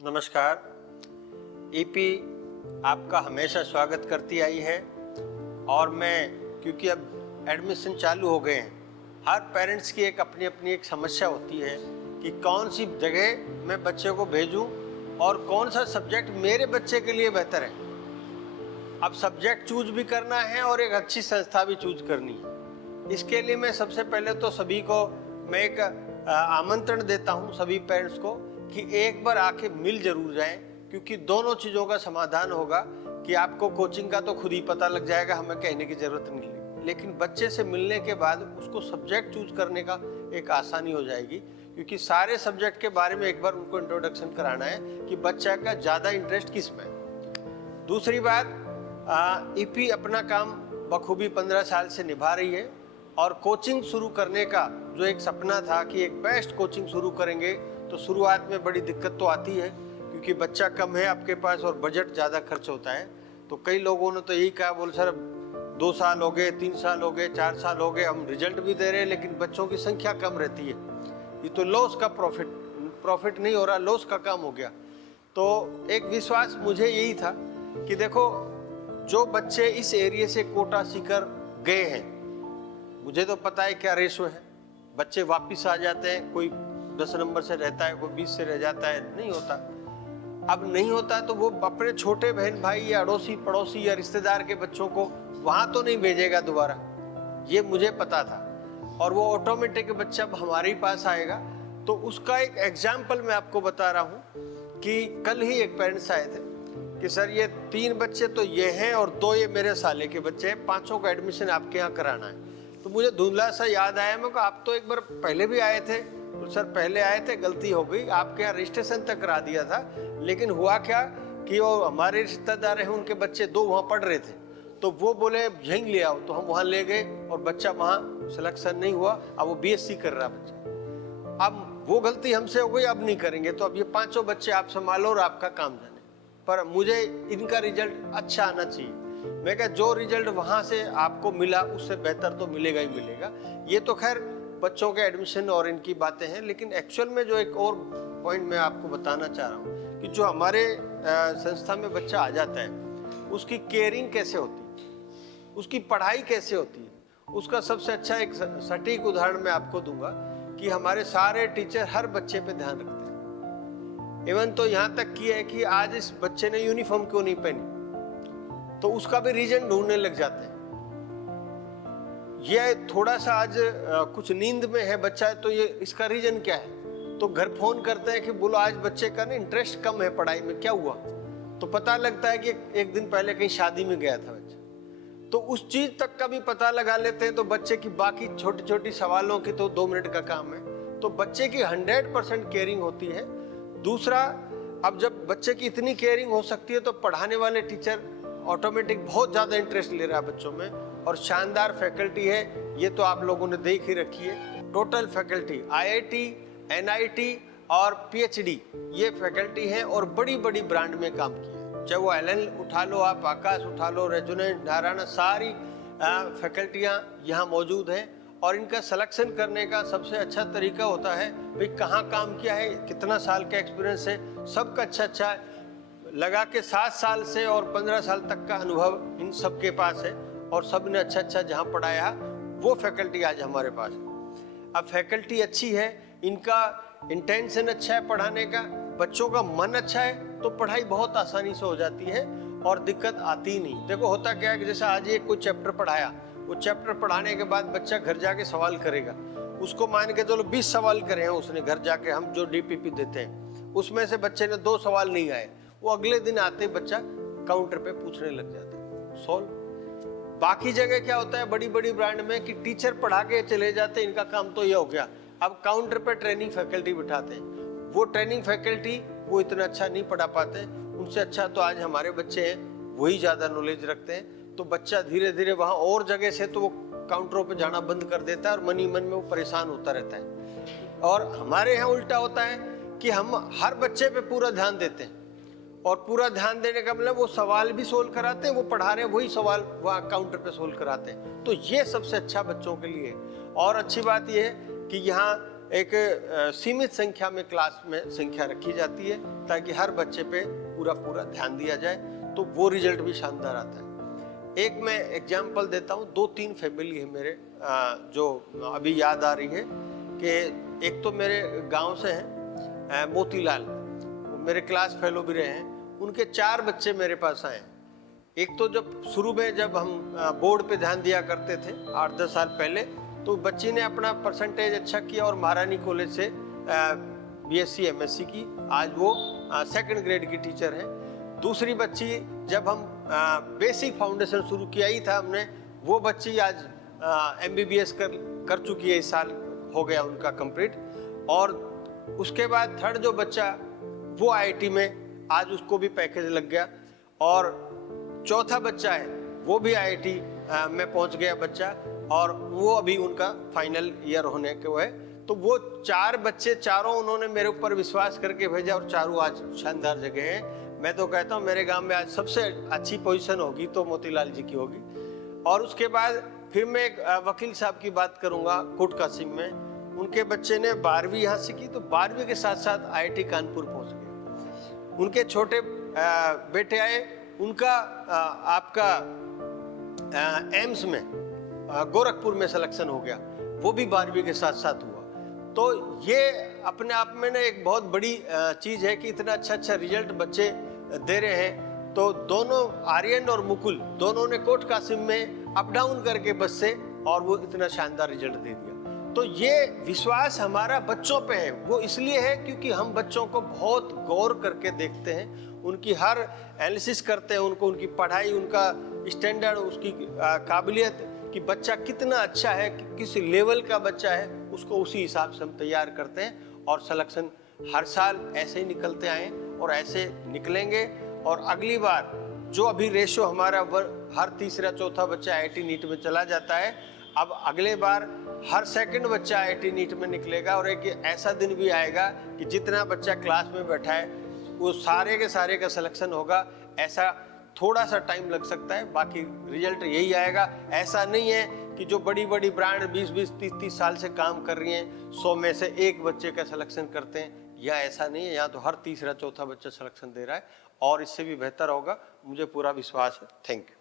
नमस्कार। ईपी आपका हमेशा स्वागत करती आई है और मैं क्योंकि अब एडमिशन चालू हो गए हैं, हर पेरेंट्स की एक अपनी अपनी एक समस्या होती है कि कौन सी जगह मैं बच्चे को भेजूं और कौन सा सब्जेक्ट मेरे बच्चे के लिए बेहतर है। अब सब्जेक्ट चूज भी करना है और एक अच्छी संस्था भी चूज करनी है। इसके लिए मैं सबसे पहले तो सभी को मैं एक आमंत्रण देता हूं सभी पेरेंट्स को कि एक बार आके मिल जरूर जाएं, क्योंकि दोनों चीज़ों का समाधान होगा कि आपको कोचिंग का तो खुद ही पता लग जाएगा, हमें कहने की जरूरत नहीं, लेकिन बच्चे से मिलने के बाद उसको सब्जेक्ट चूज करने का एक आसानी हो जाएगी, क्योंकि सारे सब्जेक्ट के बारे में एक बार उनको इंट्रोडक्शन कराना है कि बच्चा का ज़्यादा इंटरेस्ट किस में है। दूसरी बात, ईपी अपना काम बखूबी 15 साल से निभा रही है और कोचिंग शुरू करने का जो एक सपना था कि एक बेस्ट कोचिंग शुरू करेंगे, तो शुरुआत में बड़ी दिक्कत तो आती है क्योंकि बच्चा कम है आपके पास और बजट ज़्यादा खर्च होता है। तो कई लोगों ने तो यही कहा, बोल सर 2 साल हो गए, 3 साल हो गए, 4 साल हो गए, हम रिजल्ट भी दे रहे हैं लेकिन बच्चों की संख्या कम रहती है, ये तो लॉस का प्रॉफिट नहीं हो रहा, लॉस का काम हो गया। तो एक विश्वास मुझे यही था कि देखो, जो बच्चे इस एरिया से कोटा सीकर गए हैं, मुझे तो पता है क्या रेशो है, बच्चे वापस आ जाते हैं, कोई 10 नंबर से रहता है, कोई 20 से रह जाता है, नहीं होता। अब नहीं होता तो वो अपने छोटे बहन भाई या अड़ोसी पड़ोसी या रिश्तेदार के बच्चों को वहां तो नहीं भेजेगा दोबारा, ये मुझे पता था। और वो ऑटोमेटिक बच्चा अब हमारे ही पास आएगा। तो उसका एक एग्जाम्पल मैं आपको बता रहा हूँ कि कल ही एक पेरेंट्स आए थे कि सर ये 3 बच्चे तो ये हैं और 2 ये मेरे साले के बच्चे हैं, 5 का एडमिशन आपके यहाँ कराना है। तो मुझे धुंधला सा याद आया, मैं कहा आप तो एक बार पहले भी आए थे। तो सर पहले आए थे, गलती हो गई, आपके यहाँ रजिस्ट्रेशन तक करा दिया था, लेकिन हुआ क्या कि वो हमारे रिश्तेदार हैं, उनके बच्चे 2 वहाँ पढ़ रहे थे, तो वो बोले यहीं ले आओ, तो हम वहाँ ले गए और बच्चा वहाँ सिलेक्शन नहीं हुआ। अब वो बीएससी कर रहा बच्चा। अब वो गलती हमसे हो गई, अब नहीं करेंगे, तो अब ये 5 बच्चे आप संभालो और आपका काम जाने। पर मुझे इनका रिजल्ट अच्छा आना चाहिए। मैं कहा जो रिजल्ट वहाँ से आपको मिला उससे बेहतर तो मिलेगा ही मिलेगा। ये तो खैर बच्चों के एडमिशन और इनकी बातें हैं, लेकिन एक्चुअल में जो एक और पॉइंट मैं आपको बताना चाह रहा हूँ कि जो हमारे संस्था में बच्चा आ जाता है, उसकी केयरिंग कैसे होती है, उसकी पढ़ाई कैसे होती है, उसका सबसे अच्छा एक सटीक उदाहरण मैं आपको दूंगा कि हमारे सारे टीचर हर बच्चे पे ध्यान रखते हैं। इवन तो यहाँ तक किया है कि आज इस बच्चे ने यूनिफॉर्म क्यों नहीं पहनी, तो उसका भी रीजन ढूंढने लग जाते हैं। ये थोड़ा सा आज कुछ नींद में है बच्चा, तो ये इसका रीजन क्या है, तो घर फोन करते हैं कि बोलो आज बच्चे का ना इंटरेस्ट कम है पढ़ाई में, क्या हुआ। तो पता लगता है कि एक दिन पहले कहीं शादी में गया था बच्चा, तो उस चीज तक का भी पता लगा लेते हैं। तो बच्चे की बाकी छोटी छोटी सवालों की तो 2 मिनट का काम है। तो बच्चे की 100% केयरिंग होती है। दूसरा, अब जब बच्चे की इतनी केयरिंग हो सकती है तो पढ़ाने वाले टीचर ऑटोमेटिक बहुत ज़्यादा इंटरेस्ट ले रहा है बच्चों में, और शानदार फैकल्टी है, ये तो आप लोगों ने देख ही रखी है। टोटल फैकल्टी आईआईटी, एनआईटी और पीएचडी ये फैकल्टी है और बड़ी बड़ी ब्रांड में काम किया है। चाहे वो एलन उठा लो, आप आकाश उठा लो, रेजोनेंट, नारायण, सारी फैकल्टियाँ यहाँ मौजूद हैं। और इनका सिलेक्शन करने का सबसे अच्छा तरीका होता है भाई कहाँ काम किया है, कितना साल का एक्सपीरियंस है, सबका अच्छा लगा के 7 साल से और 15 साल तक का अनुभव इन सब के पास है, और सब ने अच्छा जहाँ पढ़ाया वो फैकल्टी आज हमारे पास है। अब फैकल्टी अच्छी है, इनका इंटेंशन अच्छा है पढ़ाने का, बच्चों का मन अच्छा है, तो पढ़ाई बहुत आसानी से हो जाती है और दिक्कत आती ही नहीं। देखो होता क्या है कि जैसे आज ये कोई चैप्टर पढ़ाया, वो चैप्टर पढ़ाने के बाद बच्चा घर जाके सवाल करेगा, उसको मान के चलो 20 सवाल करे हैं उसने घर जाके, हम जो डीपीपी देते हैं उसमें से बच्चे ने 2 सवाल नहीं आए, वो अगले दिन आते ही बच्चा काउंटर पे पूछने लग जाता है सॉल्व। बाकी जगह क्या होता है बड़ी बड़ी ब्रांड में कि टीचर पढ़ा के चले जाते हैं, इनका काम तो ये हो गया। अब काउंटर पे ट्रेनिंग फैकल्टी बिठाते हैं, वो ट्रेनिंग फैकल्टी वो इतना अच्छा नहीं पढ़ा पाते, उनसे अच्छा तो आज हमारे बच्चे हैं, वही ज़्यादा नॉलेज रखते हैं। तो बच्चा धीरे धीरे वहाँ और जगह से तो वो काउंटरों पे जाना बंद कर देता है और मन ही मन में वो परेशान होता रहता है। और हमारे यहाँ उल्टा होता है कि हम हर बच्चे पे पूरा ध्यान देते हैं, और पूरा ध्यान देने का मतलब वो सवाल भी सोल्व कराते हैं, वो पढ़ा रहे हैं वही सवाल वहाँ काउंटर पे सोल्व कराते हैं। तो ये सबसे अच्छा बच्चों के लिए। और अच्छी बात ये है कि यहाँ एक सीमित संख्या में क्लास में संख्या रखी जाती है ताकि हर बच्चे पे पूरा पूरा ध्यान दिया जाए, तो वो रिजल्ट भी शानदार आता है। एक मैं एग्जाम्पल देता हूँ, 2-3 फैमिली है मेरे जो अभी याद आ रही है कि एक तो मेरे गांव से हैं मोतीलाल, मेरे क्लास फेलो भी रहे हैं, उनके 4 बच्चे मेरे पास आए। एक तो जब शुरू में जब हम बोर्ड पे ध्यान दिया करते थे 8-10 साल पहले, तो बच्ची ने अपना परसेंटेज अच्छा किया और महारानी कॉलेज से BSc MSc की, आज वो 2nd ग्रेड की टीचर है। दूसरी बच्ची जब हम बेसिक फाउंडेशन शुरू किया ही था हमने, वो बच्ची आज MBBS कर चुकी है, इस साल हो गया उनका कंप्लीट। और उसके बाद 3rd जो बच्चा वो IIT में, आज उसको भी पैकेज लग गया। और 4था बच्चा है वो भी IIT में पहुंच गया बच्चा, और वो अभी उनका फाइनल ईयर होने के वो है। तो वो 4 बच्चे, चारों उन्होंने मेरे ऊपर विश्वास करके भेजा और चारों आज शानदार जगह हैं। मैं तो कहता हूँ मेरे गांव में आज सबसे अच्छी पोजीशन होगी तो मोतीलाल जी की होगी। और उसके बाद फिर मैं एक वकील साहब की बात करूंगा कोट कासिम में, उनके बच्चे ने 12वीं यहाँ से की, तो 12वीं के साथ साथ IIT कानपुर पहुंच गए। उनके छोटे बेटे आए, उनका आपका एम्स में गोरखपुर में सिलेक्शन हो गया, वो भी 12वीं के साथ साथ हुआ। तो ये अपने आप में ना एक बहुत बड़ी चीज़ है कि इतना अच्छा रिजल्ट बच्चे दे रहे हैं। तो दोनों आर्यन और मुकुल दोनों ने कोट कासिम में अप डाउन करके बस से, और वो इतना शानदार रिजल्ट दे दिया। तो ये विश्वास हमारा बच्चों पे है, वो इसलिए है क्योंकि हम बच्चों को बहुत गौर करके देखते हैं, उनकी हर एनालिसिस करते हैं, उनको उनकी पढ़ाई, उनका स्टैंडर्ड, उसकी काबिलियत कि बच्चा कितना अच्छा है, किस लेवल का बच्चा है, उसको उसी हिसाब से हम तैयार करते हैं। और सिलेक्शन हर साल ऐसे ही निकलते आए और ऐसे निकलेंगे। और अगली बार जो अभी रेशो हमारा हर तीसरा चौथा बच्चा IIT नीट में चला जाता है, अब अगले बार हर 2nd बच्चा IIT नीट में निकलेगा। और एक ऐसा दिन भी आएगा कि जितना बच्चा क्लास में बैठा है वो सारे के सारे का सिलेक्शन होगा। ऐसा थोड़ा सा टाइम लग सकता है, बाकी रिजल्ट यही आएगा। ऐसा नहीं है कि जो बड़ी बड़ी ब्रांड 20-20, 30-30 साल से काम कर रही हैं 100 में से 1 बच्चे का सिलेक्शन करते हैं, या ऐसा नहीं है। यहाँ तो हर तीसरा चौथा बच्चा सिलेक्शन दे रहा है और इससे भी बेहतर होगा, मुझे पूरा विश्वास है। Thank you.